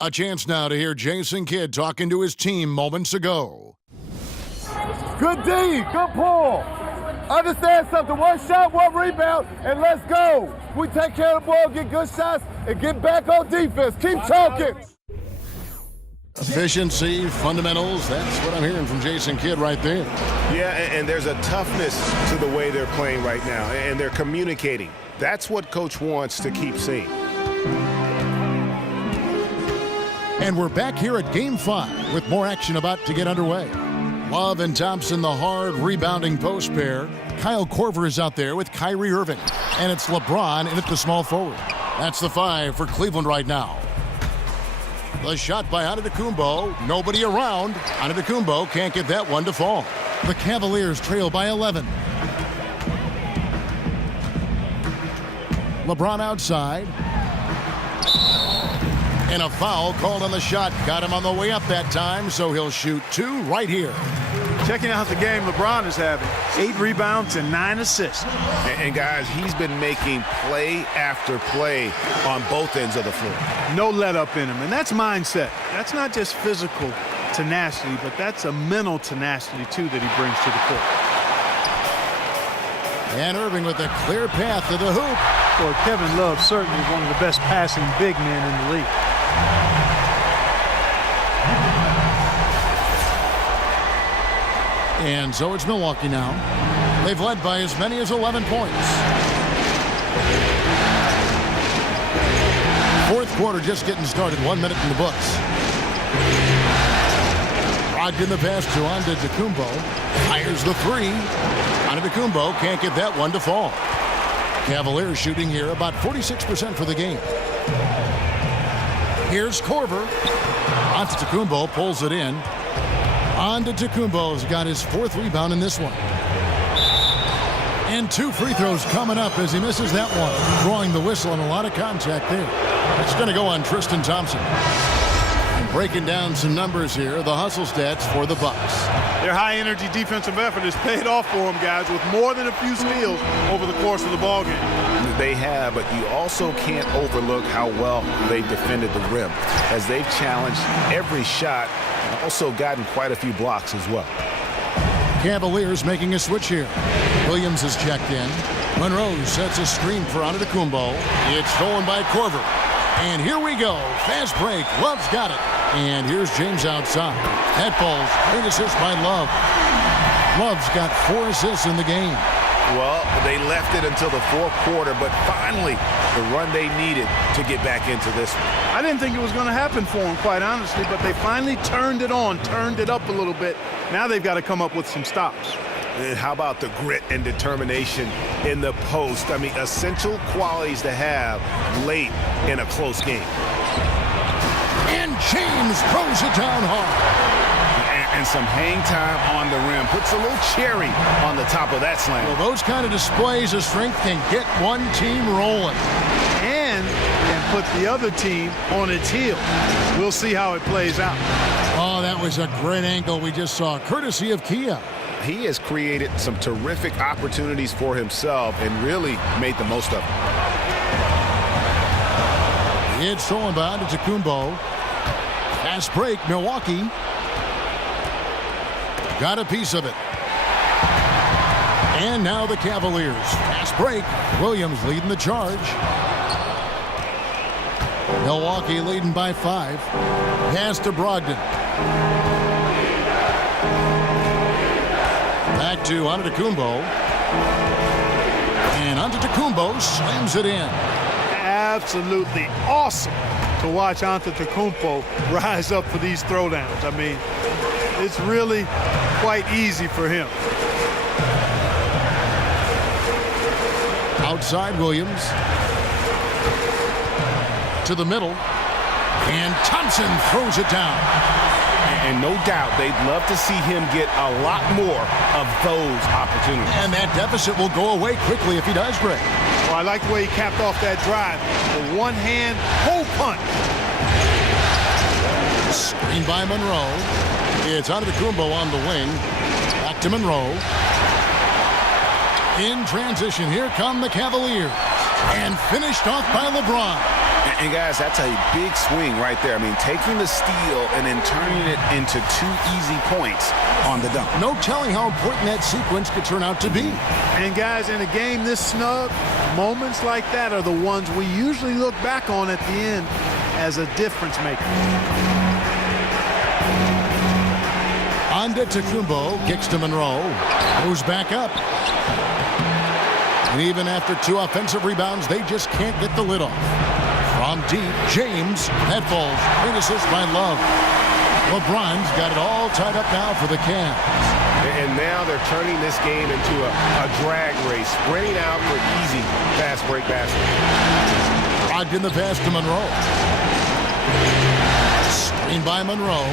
A chance now to hear Jason Kidd talking to his team moments ago. Good D, good pull. Understand something, one shot, one rebound, and let's go. We take care of the ball, get good shots, and get back on defense. Keep talking. Efficiency, fundamentals, that's what I'm hearing from Jason Kidd right there. Yeah, and there's a toughness to the way they're playing right now, and they're communicating. That's what Coach wants to keep seeing. And we're back here at Game 5 with more action about to get underway. Love and Thompson, the hard rebounding post pair. Kyle Korver is out there with Kyrie Irving. And it's LeBron in at the small forward. That's the 5 for Cleveland right now. The shot by Antetokounmpo. Nobody around. Antetokounmpo can't get that one to fall. The Cavaliers trail by 11. LeBron outside. And a foul called on the shot. Got him on the way up that time, so he'll shoot 2 right here. Checking out the game LeBron is having. 8 rebounds and 9 assists. And guys, he's been making play after play on both ends of the floor. No let up in him, and that's mindset. That's not just physical tenacity, but that's a mental tenacity, too, that he brings to the court. And Irving with a clear path to the hoop. Well, Kevin Love certainly one of the best passing big men in the league. And so it's Milwaukee now. They've led by as many as 11 points. Fourth quarter just getting started. 1 minute in the books. Brogdon the pass to Antetokounmpo. Fires the 3. Antetokounmpo can't get that one to fall. Cavaliers shooting here about 46% for the game. Here's Korver. Antetokounmpo pulls it in. Antetokounmpo's got his 4th rebound in this one. And 2 free throws coming up as he misses that one. Drawing the whistle and a lot of contact there. It's going to go on Tristan Thompson. And breaking down some numbers here, the hustle stats for the Bucks. Their high-energy defensive effort has paid off for them, guys, with more than a few steals over the course of the ballgame. They have, but you also can't overlook how well they defended the rim, as they've challenged every shot and also gotten quite a few blocks as well. Cavaliers making a switch here. Williams is checked in. Monroe sets a screen for Antetokounmpo. It's stolen by Korver. And here we go. Fast break. Love's got it. And here's James outside. That falls. Great assist by Love. Love's got 4 assists in the game. Well, they left it until the fourth quarter, but finally the run they needed to get back into this one. I didn't think it was going to happen for them, quite honestly, but they finally turned it on, turned it up a little bit. Now they've got to come up with some stops. And how about the grit and determination in the post? I mean, essential qualities to have late in a close game. And James throws it down hard. And some hang time on the rim. Puts a little cherry on the top of that slam. Well, those kind of displays of strength can get one team rolling. And put the other team on its heels. We'll see how it plays out. Oh, that was a great angle we just saw, courtesy of Kia. He has created some terrific opportunities for himself and really made the most of them. It's stolen by Antetokounmpo. Fast break, Milwaukee. Got a piece of it. And now the Cavaliers. Fast break. Williams leading the charge. Milwaukee leading by 5. Pass to Brogdon. Back to Antetokounmpo. And Antetokounmpo slams it in. Absolutely awesome to watch Antetokounmpo rise up for these throwdowns. I mean, it's really quite easy for him. Outside Williams. To the middle. And Thompson throws it down. And no doubt they'd love to see him get a lot more of those opportunities. And that deficit will go away quickly if he does, Greg. Well, I like the way he capped off that drive. The one-hand hole punch. Screen by Monroe. It's Antetokounmpo on the wing. Back to Monroe. In transition, here come the Cavaliers. And finished off by LeBron. And guys, that's a big swing right there. I mean, taking the steal and then turning it into 2 easy points on the dunk. No telling how important that sequence could turn out to be. And guys, in a game this snug, moments like that are the ones we usually look back on at the end as a difference maker. Antetokounmpo kicks to Monroe. Goes back up. And even after 2 offensive rebounds, they just can't get the lid off. From deep, James, that falls. Great assist by Love. LeBron's got it all tied up now for the Cavs. And now they're turning this game into a drag race, sprinting out for easy fast break baskets. Rogged in the pass to Monroe. Screen by Monroe.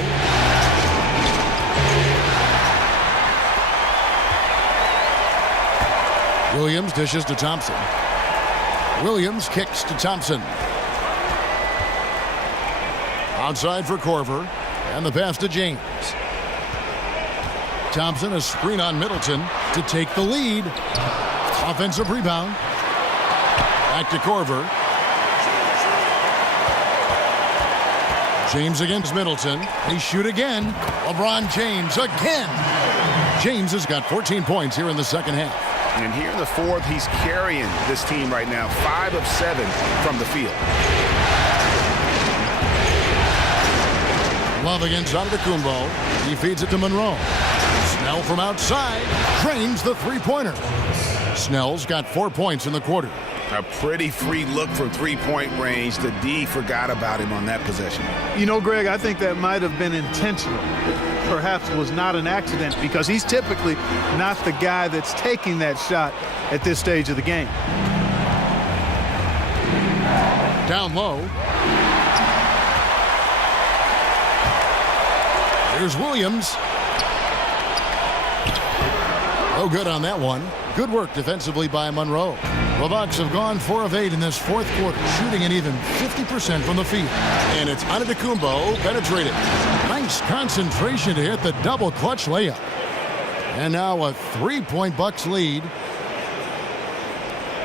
Williams dishes to Thompson. Williams kicks to Thompson. Outside for Korver. And the pass to James. Thompson, a screen on Middleton to take the lead. Offensive rebound. Back to Korver. James against Middleton. They shoot again. LeBron James again. James has got 14 points here in the second half. And here in the fourth, he's carrying this team right now. 5 of 7 from the field. Love against Antetokounmpo. He feeds it to Monroe. Snell from outside drains the three-pointer. Snell's got 4 points in the quarter. A pretty free look from three-point range. The D forgot about him on that possession. You know, Greg, I think that might have been intentional. Perhaps was not an accident because he's typically not the guy that's taking that shot at this stage of the game. Down low. Here's Williams. Oh, good on that one. Good work defensively by Monroe. The Bucks have gone 4 of 8 in this fourth quarter, shooting an even 50% from the field. And it's Antetokounmpo penetrated. Nice concentration to hit the double clutch layup. And now a 3-point Bucks lead.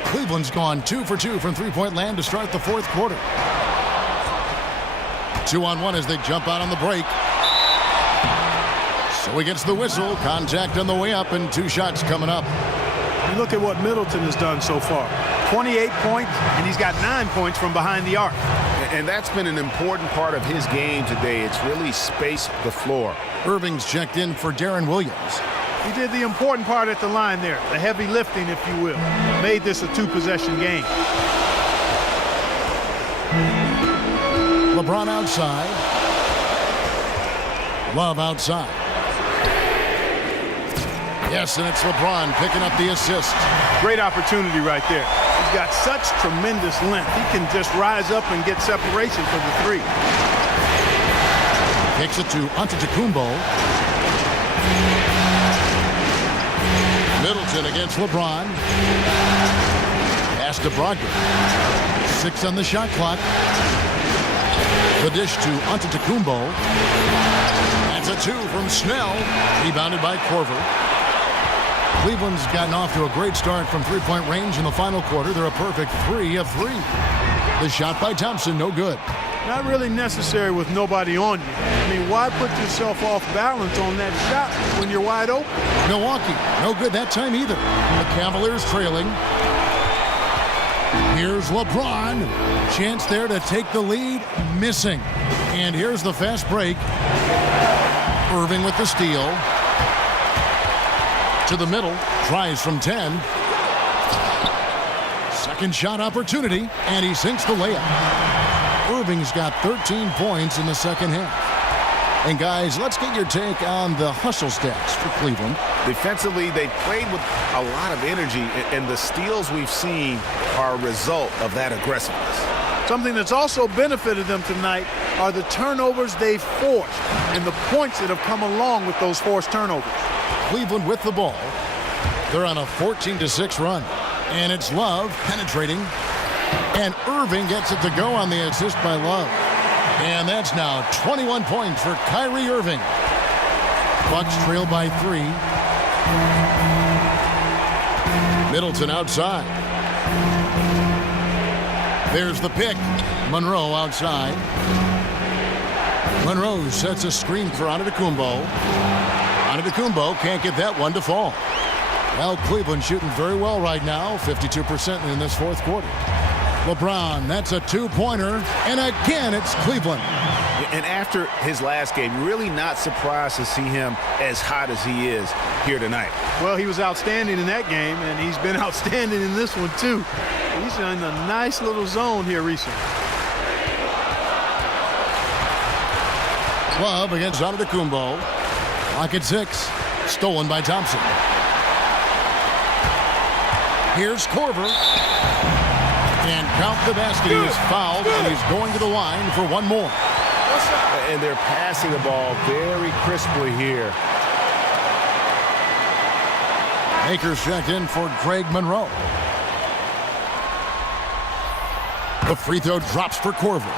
Cleveland's gone 2 for 2 from three-point land to start the fourth quarter. 2-on-1 as they jump out on the break. So he gets the whistle. Contact on the way up and 2 shots coming up. You look at what Middleton has done so far. 28 points, and he's got 9 points from behind the arc. And that's been an important part of his game today. It's really spaced the floor. Irving's checked in for Darren Williams. He did the important part at the line there, the heavy lifting, if you will. Made this a 2-possession game. LeBron outside. Love outside. Yes, and it's LeBron picking up the assist. Great opportunity right there. He's got such tremendous length. He can just rise up and get separation for the 3. Kicks it to Antetokounmpo. Middleton against LeBron. Pass to Brogdon. 6 on the shot clock. The dish to Antetokounmpo. That's a 2 from Snell. Rebounded by Korver. Cleveland's gotten off to a great start from three-point range in the final quarter. They're a perfect 3 of 3. The shot by Thompson, no good. Not really necessary with nobody on you. I mean, why put yourself off balance on that shot when you're wide open? Milwaukee, no good that time either. The Cavaliers trailing. Here's LeBron. Chance there to take the lead. Missing. And here's the fast break. Irving with the steal. To the middle. Tries from 10. Second shot opportunity. And he sinks the layup. Irving's got 13 points in the second half. And guys, let's get your take on the hustle stats for Cleveland. Defensively, they played with a lot of energy, and the steals we've seen are a result of that aggressiveness. Something that's also benefited them tonight are the turnovers they've forced and the points that have come along with those forced turnovers. Cleveland with the ball. They're on a 14-6 run. And it's Love penetrating. And Irving gets it to go on the assist by Love. And that's now 21 points for Kyrie Irving. Bucks trail by 3. Middleton outside. There's the pick. Monroe outside. Monroe sets a screen for Antetokounmpo. Antetokounmpo can't get that one to fall. Well, Cleveland shooting very well right now, 52% in this fourth quarter. LeBron, that's a two-pointer, and again it's Cleveland. And after his last game, really not surprised to see him as hot as he is here tonight. Well, he was outstanding in that game, and he's been outstanding in this one, too. He's in a nice little zone here recently. Love against Antetokounmpo. Clock at 6. Stolen by Thompson. Here's Korver. And count the basket. He was fouled, and he's going to the line for one more. And they're passing the ball very crisply here. Akers checked in for Greg Monroe. The free throw drops for Korver.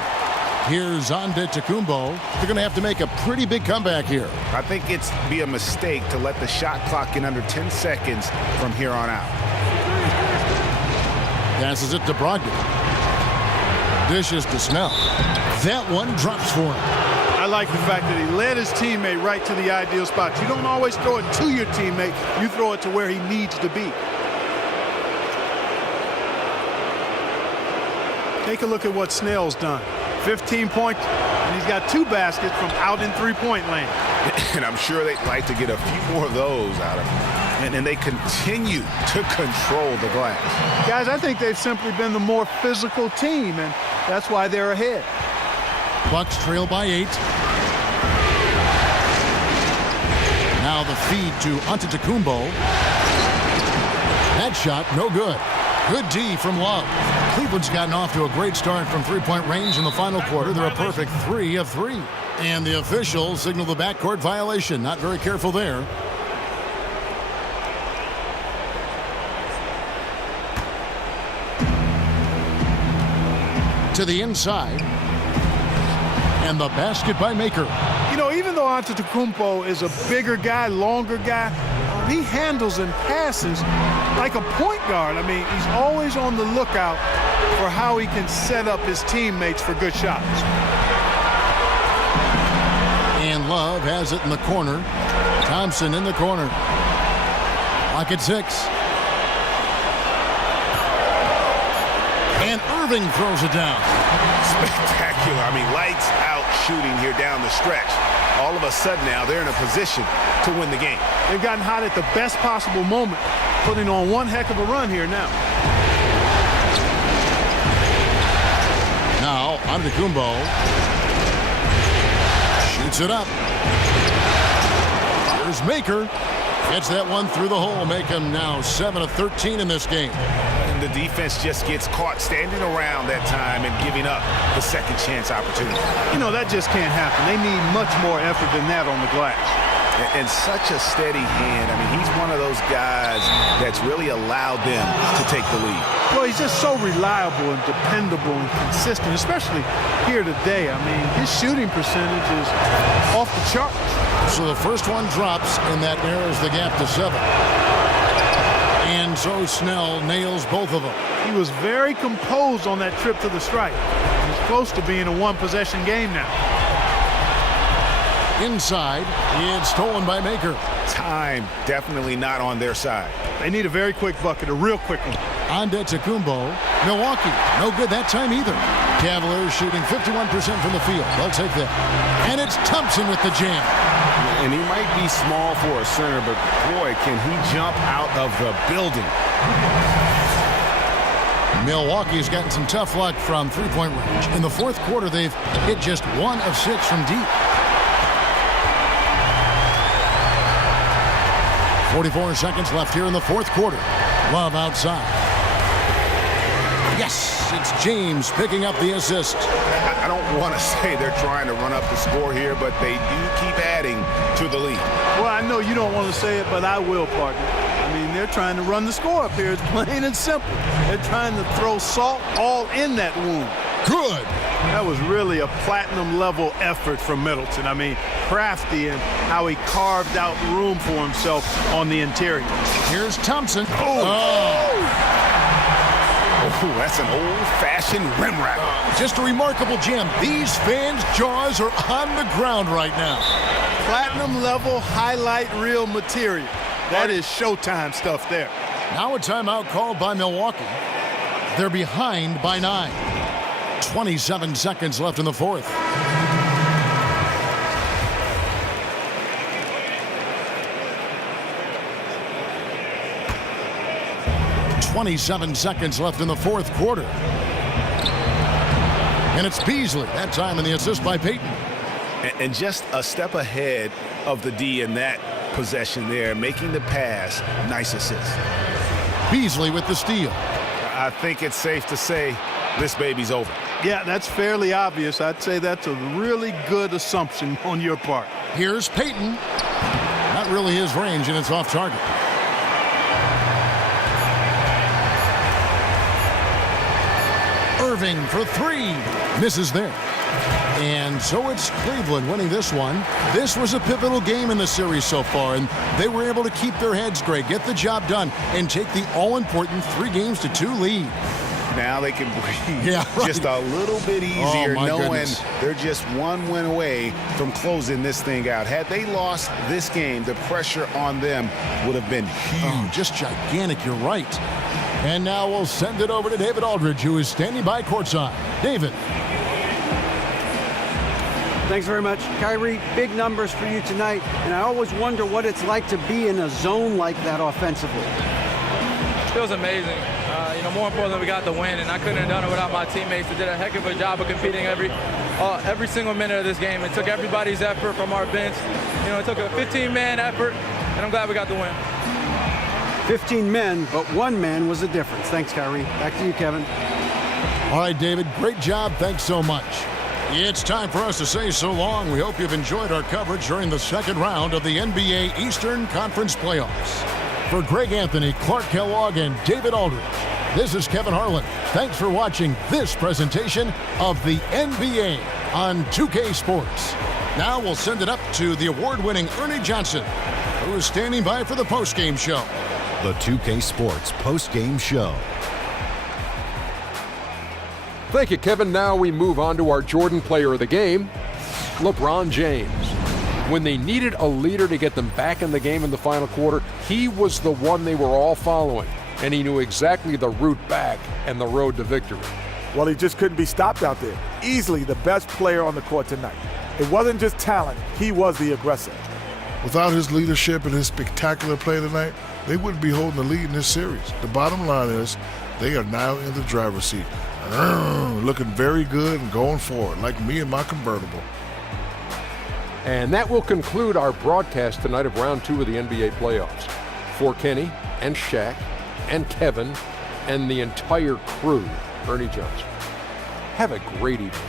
Here's Antetokounmpo. They're going to have to make a pretty big comeback here. I think it's be a mistake to let the shot clock in under 10 seconds from here on out. Passes it to Brogdon. Dishes to Snell. That one drops for him. I like the fact that he led his teammate right to the ideal spot. You don't always throw it to your teammate. You throw it to where he needs to be. Take a look at what Snell's done. 15 points, and he's got 2 baskets from out in three-point land. And I'm sure they'd like to get a few more of those out of him. And they continue to control the glass. Guys, I think they've simply been the more physical team, and that's why they're ahead. Bucks trail by 8. Now the feed to Antetokounmpo. That shot, no good. Good D from Love. Cleveland's gotten off to a great start from three-point range in the final quarter. They're a perfect 3 of 3. And the officials signal the backcourt violation. Not very careful there. To the inside. And the basket by Maker. You know, even though Antetokounmpo is a bigger guy, longer guy, he handles and passes like a point guard. I mean, he's always on the lookout for how he can set up his teammates for good shots. And Love has it in the corner. Thompson in the corner. Clock at 6. And Irving throws it down. Spectacular. I mean, lights out shooting here down the stretch. All of a sudden now they're in a position to win the game. They've gotten hot at the best possible moment, putting on one heck of a run here now. Now, Antetokounmpo shoots it up. Here's Maker. Gets that one through the hole. Make him now 7 of 13 in this game. And the defense just gets caught standing around that time and giving up the second chance opportunity. You know, that just can't happen. They need much more effort than that on the glass. And such a steady hand. I mean, he's one of those guys that's really allowed them to take the lead. Well, he's just so reliable and dependable and consistent, especially here today. I mean, his shooting percentage is off the charts. So the first one drops, and that narrows the gap to 7. And so Snell nails both of them. He was very composed on that trip to the stripe. He's close to being a one-possession game now. Inside, it's stolen by Maker. Time definitely not on their side. They need a very quick bucket, a real quick one. Antetokounmpo. Milwaukee, no good that time either. Cavaliers shooting 51% from the field. They'll take that. And it's Thompson with the jam. And he might be small for a center, but boy, can he jump out of the building. Milwaukee's gotten some tough luck from three-point range. In the fourth quarter, they've hit just 1 of 6 from deep. 44 seconds left here in the fourth quarter. Love outside. Yes, it's James picking up the assist. I don't want to say they're trying to run up the score here, but they do keep adding to the lead. Well, I know you don't want to say it, but I will, partner. I mean, they're trying to run the score up here. It's plain and simple. They're trying to throw salt all in that wound. Good. That was really a platinum-level effort from Middleton. I mean, crafty in how he carved out room for himself on the interior. Here's Thompson. Ooh, that's an old-fashioned rim rack. Just a remarkable jam. These fans' jaws are on the ground right now. Platinum level highlight reel material. That is Showtime stuff there. Now a timeout called by Milwaukee. They're behind by 9. 27 seconds left in the fourth. .27 seconds left in the fourth quarter. And it's Beasley, that time in the assist by Payton. And just a step ahead of the D in that possession there, making the pass. Nice assist. Beasley with the steal. I think it's safe to say this baby's over. Yeah, that's fairly obvious. I'd say that's a really good assumption on your part. Here's Payton. Not really his range, and it's off target. Irving for 3. Misses there. And so it's Cleveland winning this one. This was a pivotal game in the series so far, and they were able to keep their heads straight, get the job done, and take the all-important 3-2 lead. Now they can breathe right. just a little bit easier, knowing goodness. they're just one win away from closing this thing out. Had they lost this game, the pressure on them would have been huge. Oh, just gigantic, you're right. And now we'll send it over to David Aldridge, who is standing by courtside. David. Thanks very much. Kyrie, big numbers for you tonight, and I always wonder what it's like to be in a zone like that offensively. It was amazing. More importantly, we got the win, and I couldn't have done it without my teammates that did a heck of a job of competing every single minute of this game. It took everybody's effort from our bench. It took a 15-man effort, and I'm glad we got the win. 15 men, but one man was the difference. Thanks, Kyrie. Back to you, Kevin. All right, David, great job. Thanks so much. It's time for us to say so long. We hope you've enjoyed our coverage during the second round of the NBA Eastern Conference Playoffs. For Greg Anthony, Clark Kellogg, and David Aldridge, this is Kevin Harlan. Thanks for watching this presentation of the NBA on 2K Sports. Now we'll send it up to the award-winning Ernie Johnson, who is standing by for the postgame show. The 2K Sports postgame show. Thank you, Kevin. Now we move on to our Jordan player of the game, LeBron James. When they needed a leader to get them back in the game in the final quarter, he was the one they were all following, and he knew exactly the route back and the road to victory. Well, he just couldn't be stopped out there. Easily the best player on the court tonight. It wasn't just talent, he was the aggressor. Without his leadership and his spectacular play tonight, they wouldn't be holding the lead in this series. The bottom line is they are now in the driver's seat. Looking very good and going forward, like me and my convertible. And that will conclude our broadcast tonight of round 2 of the NBA playoffs. For Kenny and Shaq and Kevin and the entire crew, Ernie Johnson. Have a great evening.